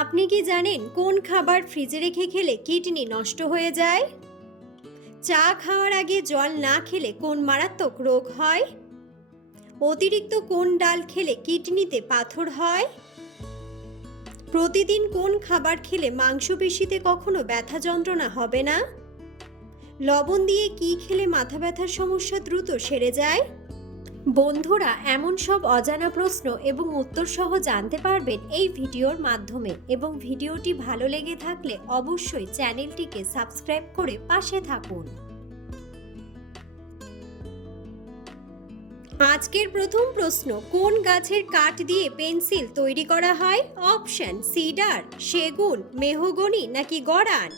আপনি কি জানেন কোন খাবার ফ্রিজে রেখে খেলে কিডনি নষ্ট হয়ে যায়? চা খাওয়ার আগে জল না খেলে কোন মারাত্মক রোগ হয়? অতিরিক্ত কোন ডাল খেলে কিডনিতে পাথর হয়? প্রতিদিন কোন খাবার খেলে মাংসপেশিতে কখনো ব্যথা যন্ত্রণা হবে না? লবণ দিয়ে কি খেলে মাথা ব্যথার সমস্যা দ্রুত সেরে যায়? বন্ধুরা, এমন সব অজানা প্রশ্ন এবং উত্তর সহ জানতে পারবেন এই ভিডিওর মাধ্যমে, এবং ভিডিওটি ভালো লেগে থাকলে অবশ্যই চ্যানেলটিকে সাবস্ক্রাইব করে পাশে থাকুন। আজকের প্রথম প্রশ্ন, কোন গাছের কাঠ দিয়ে পেন্সিল তৈরি করা হয়? অপশন: সিডার, সেগুন, মেহগনি নাকি গড়ান?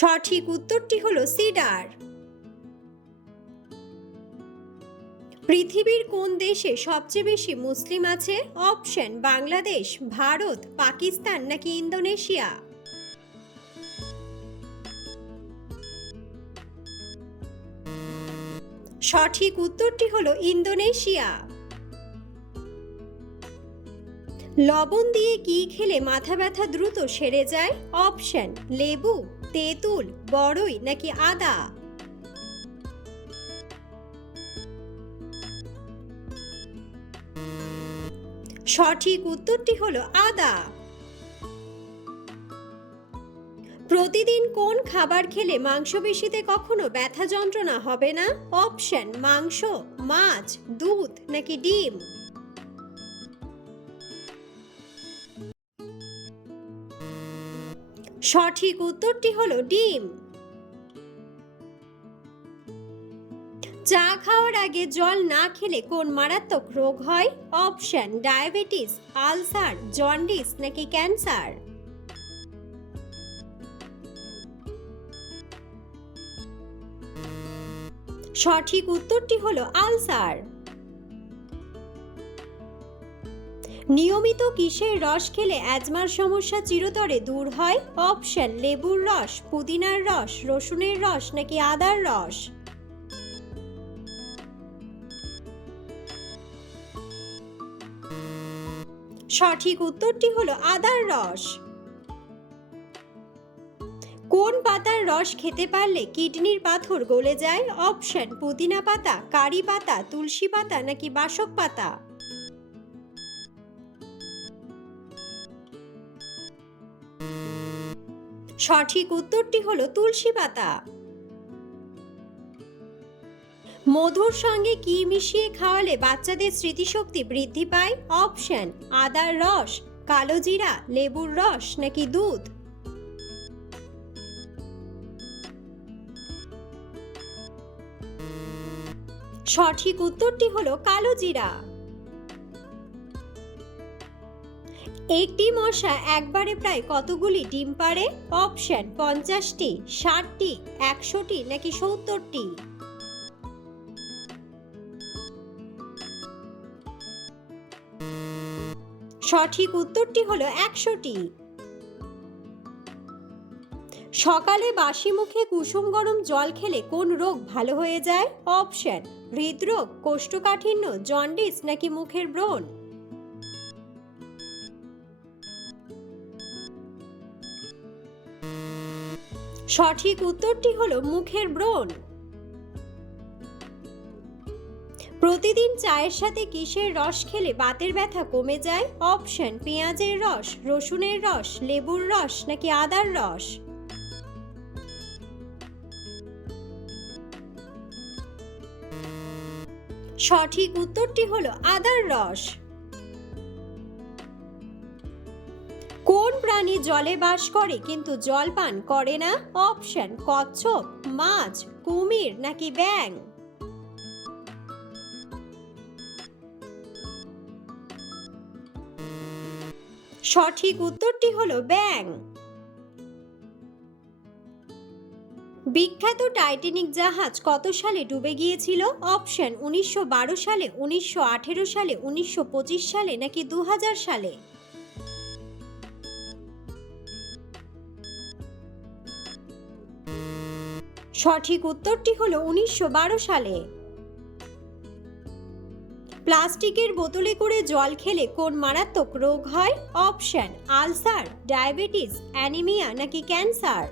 সঠিক উত্তরটি হলো সিডার। পৃথিবীর কোন দেশে সবচেয়ে বেশি মুসলিম আছে? অপশন: বাংলাদেশ, ভারত, পাকিস্তান নাকি ইন্দোনেশিয়া? সঠিক উত্তরটি হলো ইন্দোনেশিয়া। লবণ দিয়ে কি খেলে মাথা ব্যথা দ্রুত সেরে যায়? অপশন: লেবু, তেঁতুল, বড়ই নাকি আদা? সঠিক উত্তরটি হলো আদা। প্রতিদিন কোন খাবার খেলে মাংসপেশিতে কখনো ব্যথা যন্ত্রণা হবে না? অপশন: মাংস, মাছ, দুধ নাকি ডিম? সঠিক উত্তরটি হলো ডিম। চা খাওয়ার আগে জল না খেলে কোন মারাত্মক রোগ হয়? অপশন: ডায়াবেটিস, আলসার, জন্ডিস নাকি ক্যান্সার? সঠিক উত্তরটি হলো আলসার। নিয়মিত কিসের রস খেলে অ্যাজমার সমস্যা চিরতরে দূর হয়? অপশন: লেবুর রস, পুদিনার রস, রসুনের রস নাকি আদার রস? সঠিক উত্তরটি হলো আদার রস। কোন পাতার রস খেতে পারলে কিডনির পাথর গলে যায়? অপশন: পুদিনা পাতা, কারি পাতা, তুলসী পাতা নাকি বাসক পাতা? সঠিক উত্তরটি হলো তুলসী পাতা। মধুর সঙ্গে কি মিশিয়ে খাওয়ালে বাচ্চাদের স্মৃতিশক্তি বৃদ্ধি পায়? অপশন: আদার রস, কালো জিরা, লেবুর রস নাকি দুধ? সঠিক উত্তরটি হলো কালো জিরা। একটি মশা একবারে প্রায় কতগুলি ডিম পাড়ে? অপশন: 50টি, 60টি, 100টি নাকি 70টি? সঠিক উত্তরটি হলো 100টি। সকালে বাসি মুখে কুসুম গরম জল খেলে কোন রোগ ভালো হয়ে যায়? অপশন: হৃদরোগ, কোষ্ঠকাঠিন্য, জন্ডিস নাকি মুখের ব্রণ? সঠিক উত্তরটি হলো মুখের ব্রণ। প্রতিদিন চায়ের সাথে কিসের রস খেলে বাতের ব্যথা কমে যায়? অপশন: পেঁয়াজের রস, রসুনের রস, লেবুর রস নাকি আদার রস? সঠিক উত্তরটি হলো আদার রস। কোন প্রাণী জলে বাস করে কিন্তু জল পান করে না? অপশন: কচ্ছপ, মাছ, কুমির নাকি ব্যাঙ? সঠিক উত্তরটি হলো ব্যাঙ। বিখ্যাত টাইটানিক জাহাজ কত সালে ডুবে গিয়েছিল? অপশন: 1912 সালে, 1918 সালে, 1925 সালে নাকি 2000 সালে? সঠিক উত্তরটি হলো 1912 সালে। প্লাস্টিকের বোতলে করে জল খেলে কোন মারাত্মক রোগ হয়? অপশন আলসার, ডায়াবেটিস, অ্যানিমিয়া নাকি ক্যান্সার।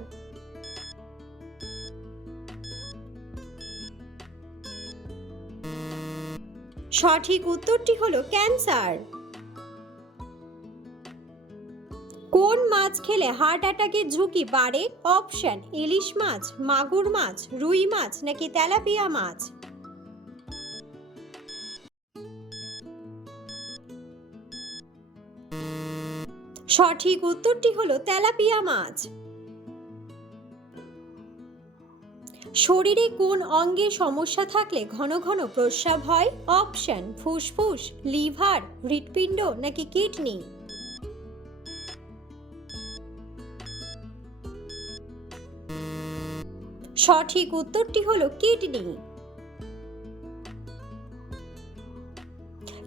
সঠিক উত্তরটি হলো ক্যান্সার। কোন মাছ খেলে হার্ট অ্যাটাকের ঝুঁকি বাড়ে? অপশন ইলিশ মাছ, মাগুর মাছ, রুই মাছ নাকি তেলাপিয়া মাছ। সঠিক উত্তরটি হলো তেলাপিয়া মাছ। শরীরে কোন অঙ্গে সমস্যা থাকলে ঘন ঘন প্রস্রাব হয়? অপশন ফুসফুস, লিভার, হৃৎপিণ্ড নাকি কিডনি। সঠিক উত্তরটি হলো কিডনি।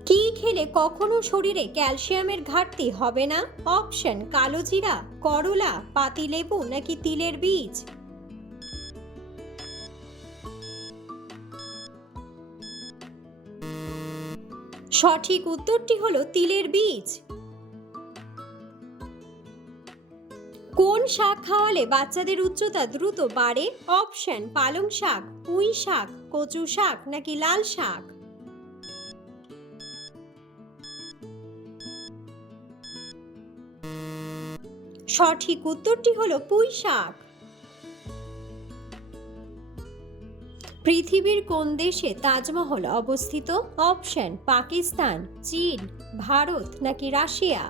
কি খেলে কখনো শরীরে ক্যালসিয়ামের ঘাটতি হবে না? অপশন কালোজিরা, করলা, পাতিলেবু নাকি তিলের বীজ। সঠিক উত্তরটি হলো তিলের বীজ। কোন শাক খাওয়ালে বাচ্চাদের উচ্চতা দ্রুত বাড়ে? অপশন পালং শাক, পুঁই শাক, কচু শাক নাকি লাল শাক। সঠিক উত্তরটি হলো পুঁই শাক। পৃথিবীর কোন দেশে তাজমহল অবস্থিত? অপশন পাকিস্তান, চীন, ভারত নাকি রাশিয়া।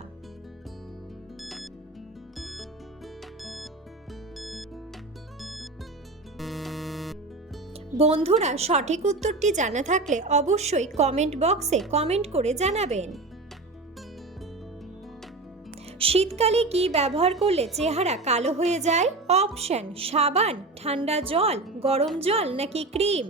বন্ধুরা, সঠিক উত্তরটি জানা থাকলে অবশ্যই কমেন্ট বক্সে কমেন্ট করে জানাবেন। শীতকালে কি ব্যবহার করলে চেহারা কালো হয়ে যায়? অপশন সাবান, ঠান্ডা জল, গরম জল নাকি ক্রিম।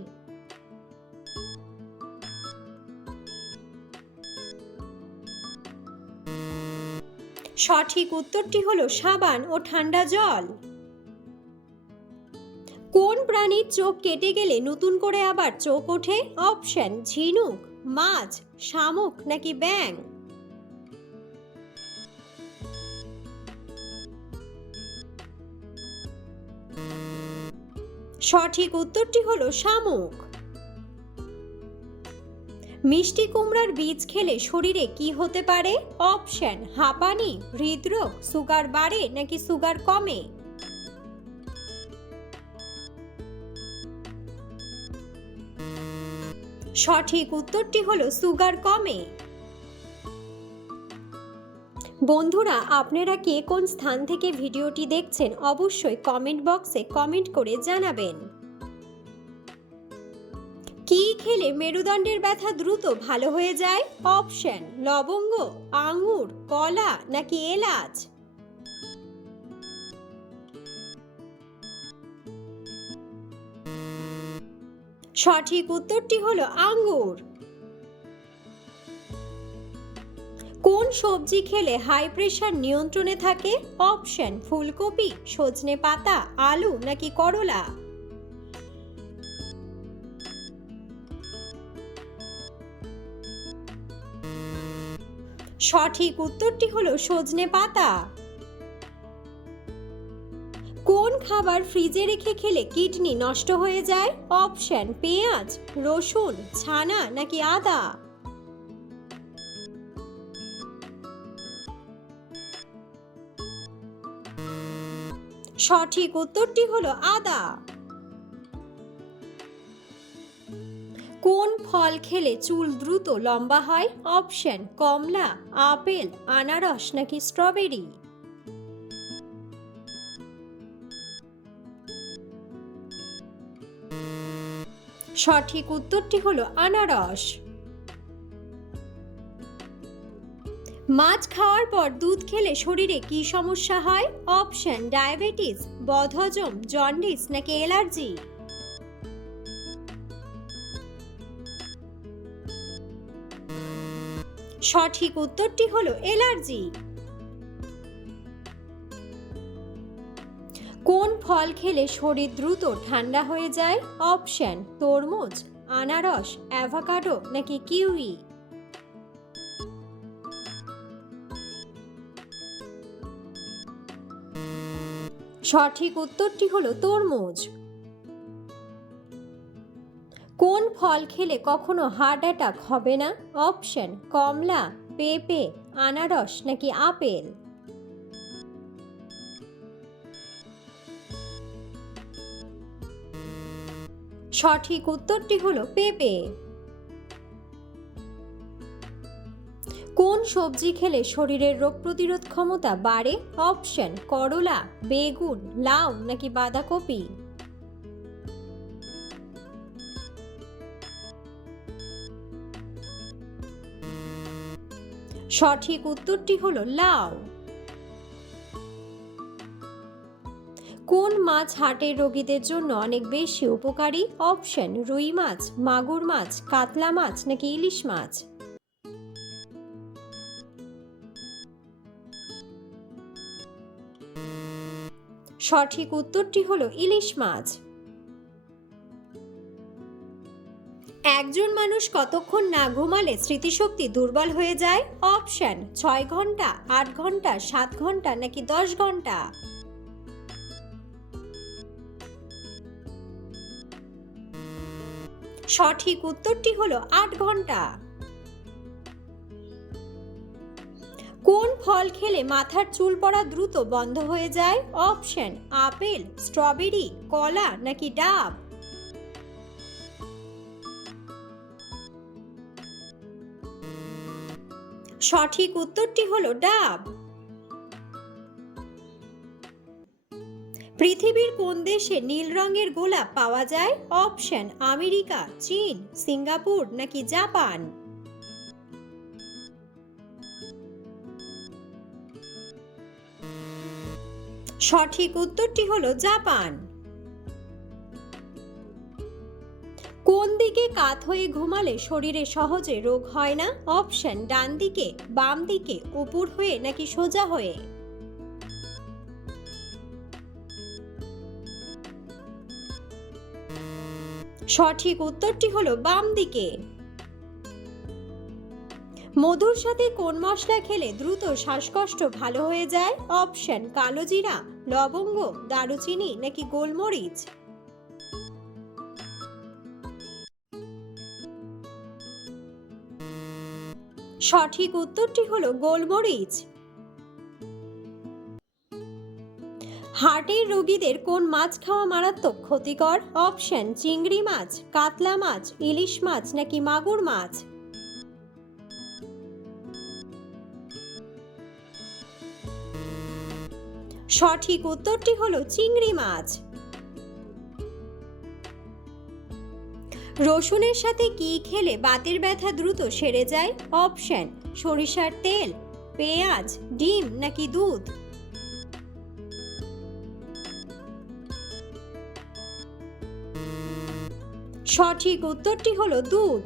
সঠিক উত্তরটি হলো সাবান ও ঠান্ডা জল। কোন প্রাণীর চোখ কেটে গেলে নতুন করে আবার চোখ ওঠে? অপশন ঝিনুক, মাছ, শামুক নাকি ব্যাঙ। সঠিক উত্তরটি হলো শামুক। মিষ্টি কুমড়ার বীজ খেলে শরীরে কি হতে পারে? অপশন হাঁপানি, হৃদরোগ, সুগার বাড়ে নাকি সুগার কমে। সঠিক উত্তরটি হলো সুগার কমে। বন্ধুরা, আপনারা কে কোন স্থান থেকে ভিডিওটি দেখছেন অবশ্যই কমেন্ট বক্সে কমেন্ট করে জানাবেন। কি খেলে মেরুদণ্ডের ব্যথা দ্রুত ভালো হয়ে যায়? অপশন লবঙ্গ, আঙ্গুর, কলা নাকি এলাচ। সঠিক উত্তরটি হলো আঙ্গুর। কোন সবজি খেলে হাই প্রেশার নিয়ন্ত্রণে থাকে? অপশন ফুলকপি, সজনে পাতা, আলু নাকি করলা। সঠিক উত্তরটি হলো সজনে পাতা। কোন খাবার ফ্রিজে রেখে খেলে কিডনি নষ্ট হয়ে যায়? অপশন পেঁয়াজ, রসুন, ছানা নাকি আদা। সঠিক উত্তরটি হলো আদা। কোন ফল খেলে চুল দ্রুত লম্বা হয়? অপশন কমলা, আপেল, আনারস নাকি স্ট্রবেরি। সঠিক উত্তরটি হলো আনারস। মাছ খাওয়ার পর দুধ খেলে শরীরে কি সমস্যা হয়? অপশন ডায়াবেটিস, বদহজম, জন্ডিস নাকি অ্যালার্জি। সঠিক উত্তরটি হলো অ্যালার্জি। কোন ফল খেলে শরীর দ্রুত ঠান্ডা হয়ে যায়? অপশন তরমুজ, আনারস, অ্যাভোকাডো নাকি কিউই। সঠিক উত্তরটি হলো তরমুজ। কোন ফল খেলে কখনো হার্ট অ্যাটাক হবে না? অপশন: কমলা, পেঁপে, আনারস নাকি আপেল। সঠিক উত্তরটি হলো পেঁপে। কোন সবজি খেলে শরীরের রোগ প্রতিরোধ ক্ষমতা বাড়ে? অপশন: করলা, বেগুন, লাউ নাকি বাঁধাকপি। সঠিক উত্তরটি হলো লাউ। কোন মাছ হার্টের রোগীদের জন্য অনেক বেশি উপকারী? অপশন: রুই মাছ, মাগুর মাছ, কাতলা মাছ নাকি ইলিশ মাছ। সঠিক উত্তরটি হলো ইলিশ মাছ। একজন মানুষ কতক্ষণ না ঘুমালে স্মৃতিশক্তি দুর্বল হয়ে যায়? অপশন: 6 ঘন্টা, 8 ঘন্টা, 7 ঘন্টা নাকি 10 ঘন্টা। সঠিক উত্তরটি হলো 8 ঘন্টা। কোন ফল খেলে মাথার চুল পড়া দ্রুত বন্ধ হয়ে যায়? অপশন: আপেল, স্ট্রবেরি, কলা নাকি ডাব। সঠিক উত্তরটি হলো ডাব। পৃথিবীর কোন দেশে নীল রঙের গোলাপ পাওয়া যায়? অপশন: আমেরিকা, চীন, সিঙ্গাপুর নাকি জাপান। সঠিক উত্তরটি হলো জাপান। কোন দিকে কাত হয়ে ঘুমালে শরীরে সহজে রোগ হয় না? অপশন: ডান দিকে, বাম দিকে, উপর হয়ে নাকি সোজা হয়ে। সঠিক উত্তরটি হলো বাম দিকে। মধুর সাথে কোন মশলা খেলে দ্রুত শ্বাসকষ্ট ভালো হয়ে যায়? অপশন: কালো জিরা, লবঙ্গ, দারুচিনি নাকি গোলমরিচ। সঠিক উত্তরটি হলো গোলমরিচ। হার্টের রোগীদের কোন মাছ খাওয়া মারাত্মক ক্ষতিকর? অপশন: চিংড়ি মাছ, কাতলা মাছ, ইলিশ মাছ নাকি মাগুর মাছ। সঠিক উত্তরটি হলো চিংড়ি মাছ। রসুনের সাথে কি খেলে বাতের ব্যথা দ্রুত সেরে যায়? অপশন: সরিষার তেল, পেঁয়াজ, ডিম নাকি দুধ। সঠিক উত্তরটি হলো দুধ।